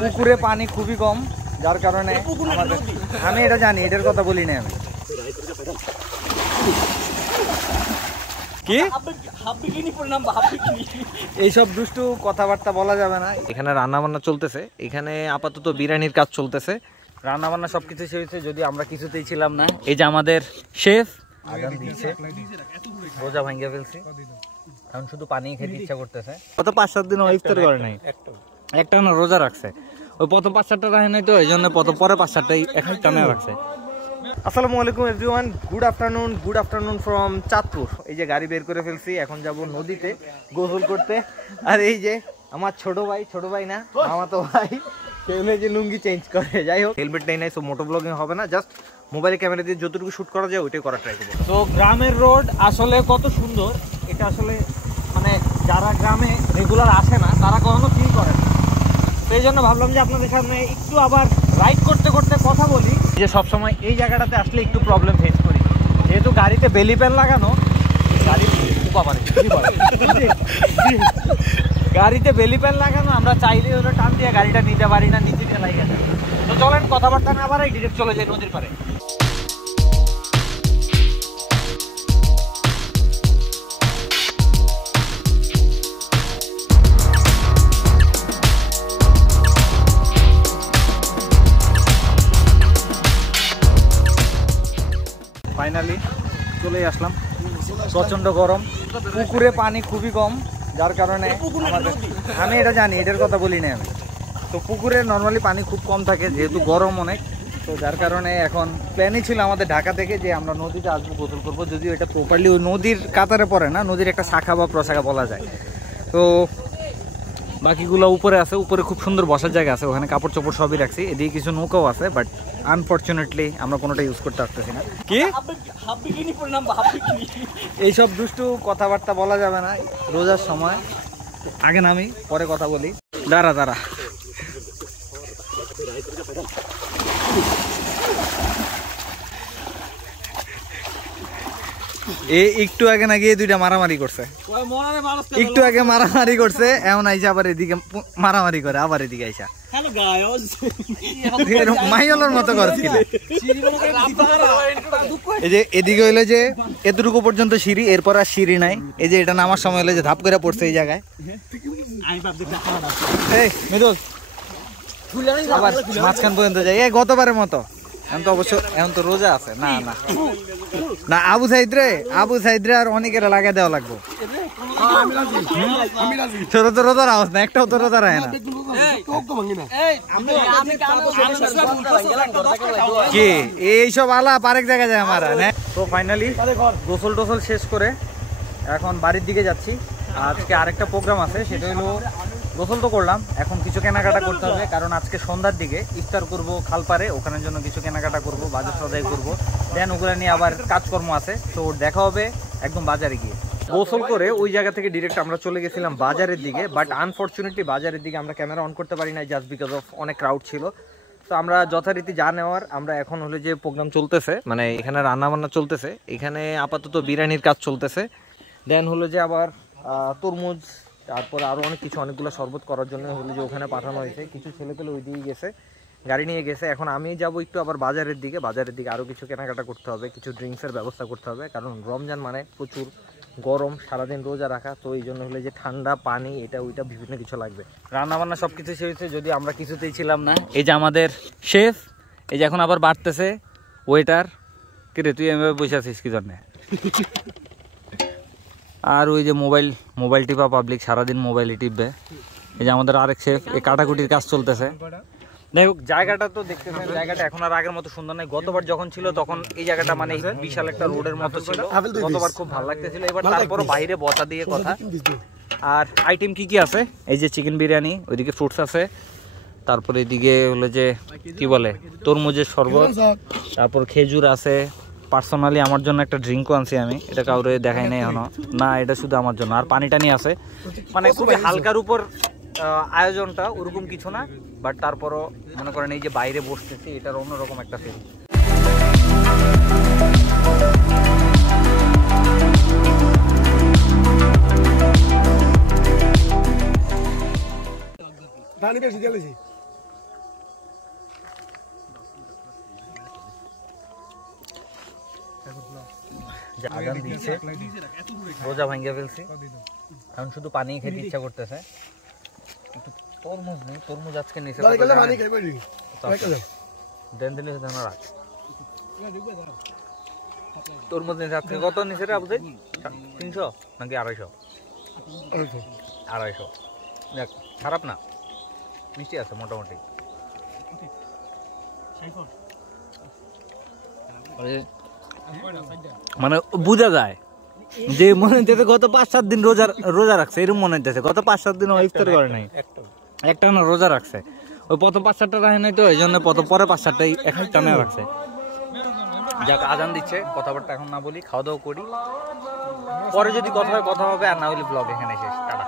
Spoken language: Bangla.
পুকুরে পানি খুবই কম, যার কারণে আমি এটা জানি, এটার কথা বলি না আমি। কি এইসব দুষ্টু কথাবার্তা বলা যাবে না। এখানে রান্না বান্না চলতেছে, এখানে আপাতত বিরিয়ানির কাজ চলতেছে। রান্না বান্না সবকিছু হয়েছে, যদি আমরা কিছুতেই ছিলাম না। এই যে আমাদের শেফ আগান দিচ্ছে, রোজা ভাঙ্গিয়ে ফেলছি, এখন শুধু পানি খেতে ইচ্ছা করতেছে। গত 5-7 দিন ইফতার করে নাই, একটা না রোজা রাখছে। ওই প্রথম 5-7টা রাখে নাই তো, এই জন্য পরে 5-7টাই একটা না রাখছে। আসসালামু আলাইকুম everyone, good afternoon from Chandpur. এই যে গাড়ি বের করে ফেলছি, এখন যাব নদীতে গোসল করতে। আর এই যে আমার ছোট ভাই না মামাতো ভাই, সেগুলো যে লুঙ্গি চেঞ্জ করে। যাই হোক, হেলমেট নেই নাই, সো মোটো ব্লগিং হবে না, জাস্ট মোবাইলে ক্যামেরা দিয়ে যতটুকু শুট করা যায় ওইটাই করার ট্রাই করবো। তো গ্রামের রোড আসলে কত সুন্দর, এটা আসলে মানে যারা গ্রামে রেগুলার আসে না তারা কখনো ফিল করে না। সেই জন্য ভাবলাম যে আপনাদের সামনে একটু আবার রাইড করতে করতে কথা বলি। যে সবসময় এই জায়গাটাতে আসলে একটু প্রবলেম ফেস করি, যেহেতু গাড়িতে বেলি প্যান লাগানো, গাড়িতে বেলি প্যান লাগানো, আমরা চাইলে ওটা টান দিয়ে গাড়িটা নিতে পারি না, নিচে ঠেলাই গেছে। তো চলেন কথাবার্তা না বাড়াই, ডিরেক্ট চলে যাই নদীর পাড়ে। ফাইনালি চলে আসলাম, প্রচন্ড গরম, পুকুরে পানি খুবই কম, যার কারণে আমি এটা জানি, এটার কথা বলি না আমি। তো পুকুরে নর্মালি পানি খুব কম থাকে, যেহেতু গরম অনেক, তো যার কারণে এখন প্ল্যানই ছিল আমাদের ঢাকা থেকে যে আমরা নদীতে আসবো, গোসল করবো। যদিও এটা প্রপারলি ওই নদীর কাতারে পড়ে না, নদীর একটা শাখা বা প্রশাখা বলা যায়। তো বাকিগুলো উপরে আছে, উপরে খুব সুন্দর বসার জায়গা আছে, ওখানে কাপড় চোপড় সবই রাখছি। এদিকে কিছু নৌকাও আছে, বাট আনফর্চুনেটলি আমরা কোনোটা ইউজ করতে পারতেছি না। কি এইসব দুষ্টু কথাবার্তা বলা যাবে না রোজার সময়। আগে নামি, পরে কথা বলি। দাঁড়া একটু আগে না গিয়ে দুইটা মারামারি করছে, একটু আগে মারামারি করছে, এমন আইসা আবার এদিকে মারামারি করে, আবার এদিকে আইসা মাইয়লার মতো করছিল। এই যে এদিকে হইলো যে এতটুকু পর্যন্ত সিঁড়ি, এরপর আর সিঁড়ি নাই। এই যে এটা নামার সময় হলো যে ধাপ করে পড়ছে এই জায়গায়। এই মৃদুল আবার মাঝখান পর্যন্ত যাই, গতবারের মতো। এখন তো অবশ্য এখন তো রোজা আছে, না না না, আবু সাইদ রে আর অনেকের লাগাই দেওয়া লাগবো। ছোট তো রোজার আওয়াজ না, একটাও তো রোজা রায় না। কি এইসব আলাপ আরেক জায়গায় যায় আমার। তো ফাইনালি গোসল টোসল শেষ করে এখন বাড়ির দিকে যাচ্ছি। আজকে আরেকটা প্রোগ্রাম আছে, সেটা হলো গোসল তো করলাম, এখন কিছু কেনাকাটা করতে হবে, কারণ আজকে সন্ধ্যার দিকে ইফতার করব খালপারে, ওখানের জন্য কিছু কেনাকাটা করব, বাজার সদাই করবো, দেন ওগুলো নিয়ে আবার কাজকর্ম আছে। তো দেখা হবে একদম বাজারে গিয়ে। গোসল করে ওই জায়গা থেকে ডিরেক্ট আমরা চলে গেছিলাম বাজারের দিকে, বাট আনফর্চুনেটলি বাজারের দিকে আমরা ক্যামেরা অন করতে পারি না, জাস্ট বিকজ অফ অনেক ক্রাউড ছিল। তো আমরা যথারীতি যা নেওয়ার, আমরা এখন হলো যে প্রোগ্রাম চলতেছে, মানে এখানে রান্নাবান্না চলতেছে, এখানে আপাতত বিরিয়ানির কাজ চলতেছে, দেন হলো যে আবার তরমুজ, তারপরে আরও অনেক কিছু, অনেকগুলো শরবত করার জন্য হলো যে ওখানে পাঠানো হয়েছে। কিছু ছেলেপেলে ওই দিকে গেছে, গাড়ি নিয়ে গেছে। এখন আমি যাব একটু আবার বাজারের দিকে আরও কিছু কেনাকাটা করতে হবে, কিছু ড্রিঙ্কসের ব্যবস্থা করতে হবে, কারণ রমজান মানে প্রচুর গরম, সারাদিন রোজা রাখা। তো এই জন্য হলে যে ঠান্ডা পানি, এটা ওইটা বিভিন্ন কিছু লাগবে। রান্নাবান্না সব কিছু হয়েছে, যদি আমরা কিছুতেই ছিলাম না। এই যে আমাদের শেফ, এই যে এখন আবার বাড়তেছে ওয়েটার। কিরে তুই এভাবে বসে আছিস কি জন্যে? আর ওই যে মোবাইল টিপা পাবলিক, সারাদিন মোবাইলই টিপবে। এই যে আমাদের আরেক শেফ, এই কাটাকুটির কাজ চলতেছে। যাই হোক, জায়গাটা তো দেখতেছেন, জায়গাটা এখন আর আগের মতো সুন্দর নাই। গতবার যখন ছিল তখন এই জায়গাটা মানে বিশাল একটা রোডের মতো ছিল, গতবার খুব ভালো লাগতেছিল। এবার তারপরও বাইরে বসা দিয়ে কথা। আর আইটেম কি আছে, এই যে চিকেন বিরিয়ানি, ওইদিকে ফ্রুটস আছে, তারপরে এদিকে হলো যে কি বলে তরমুজের শরবত, তারপর খেজুর আছে। পার্সোনালি আমার জন্য একটা ড্রিঙ্কও আনছি আমি, এটা কাউরে দেখাই নাই এখনো, না এটা শুধু আমার জন্য। আর পানি টানি আছে, মানে খুবই হালকার উপর আয়োজনটা, ওরকম কিছু না, বাট তারপরও মনে করেন এই যে বাইরে বসতেছি, এটার অন্যরকম একটা ফিল। যে আজান দিচ্ছে, রোজা ভাঙ্গা ফেলছি, এখন শুধু পানি খেতে ইচ্ছা করতেছে। একটু তরমুজ নেই, তরমুজ আজকে নিচে দেন দিন রাখ। তরমুজ নিচে আজকে কত নিচে রে আবুদে? 300 নাকি 250? 250। দেখ খারাপ না, মিষ্টি আছে মোটামুটি। মানে বোঝা যায় যে মনে হচ্ছে গত 5-7 দিন রোজা রাখছে, এরকম মনে হচ্ছে। গত 5-7 দিন ইফতার করে নাই, একটা না রোজা রাখছে। ওই প্রথম 5-7টা রাখে নাই তো, এই জন্য পরে 5-7টাই একটা না রাখছে। যাক আজান দিচ্ছে, কথাবার্তা এখন না বলি, খাওয়া দাওয়া করি, পরে যদি কথা হয় কথা হবে, আর না হলে ব্লগ এখানে শেষ। টাটা।